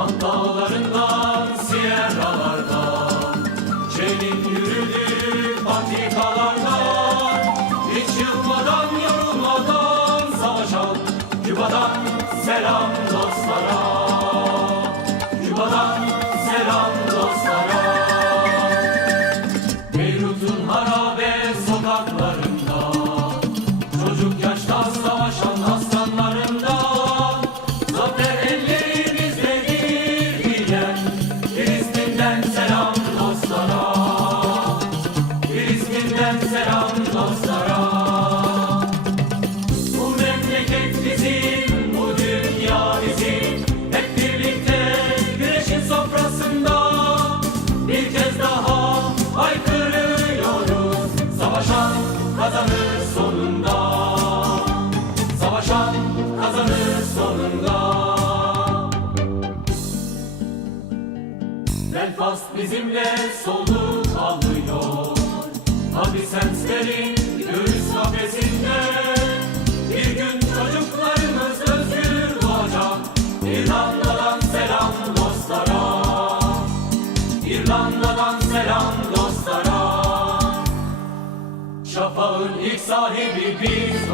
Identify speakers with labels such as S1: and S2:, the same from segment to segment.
S1: Ant dağlarından, Sierralardan Çelik patikalardan. Hiç yılmadan, yorulmadan Savaşan Küba'dan selam dostlara. Küba'dan selam dostlara. Beyrut'un Filistin'den selam dostlara Bu memleket bizim, bu dünya bizim. Hep birlikte güneşin sofrasında Bir kez daha haykırıyoruz Savaşan kazanır sonunda. Savaşan kazanır sonunda. Belfast bizimle soluk alıyor Abisenslerin göğüs kafesinde. Bir gün çocuklarımız özgür doğacak. İrlanda'dan selam dostlara. İrlanda'dan selam dostlara. Şafağın ilk sahibi biz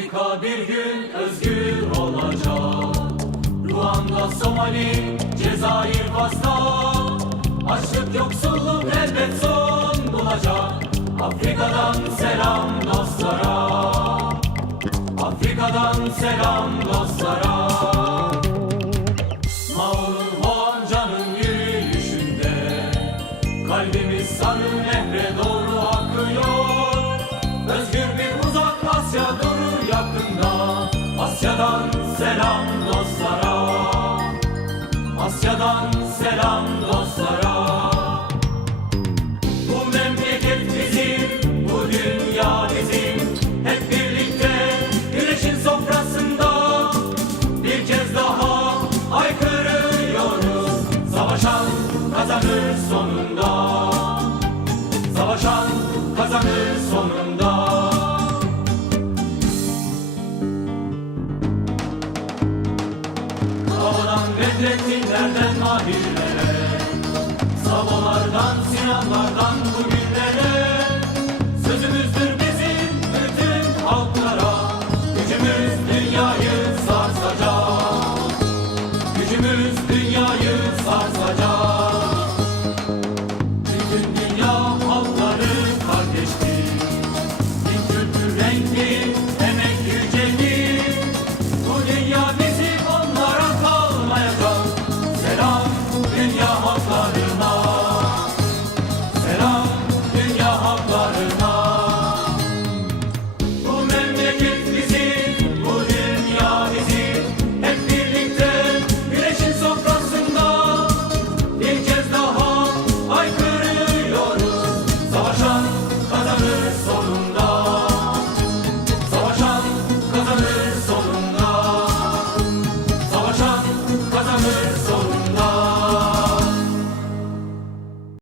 S1: Afrika bir gün özgür olacak. Ruanda, Somali, Cezayir, Fas'ta Açlık, yoksulluk elbet son bulacak. Afrika'dan selam dostlara. Afrika'dan selam dostlara. Mao'nun Honca'nın yürüyüşünde. Kalbimiz sarı nehre doğru Asya'dan selam dostlara. Asya'dan selam dostlara. Bu memleket bizim, bu dünya bizim. Hep birlikte güneşin sofrasında Bir kez daha haykırıyoruz Savaşan kazanır sonunda. Savaşan kazanır sonunda Bedrettinlerden mahirlere Savolardan, Sinanlardan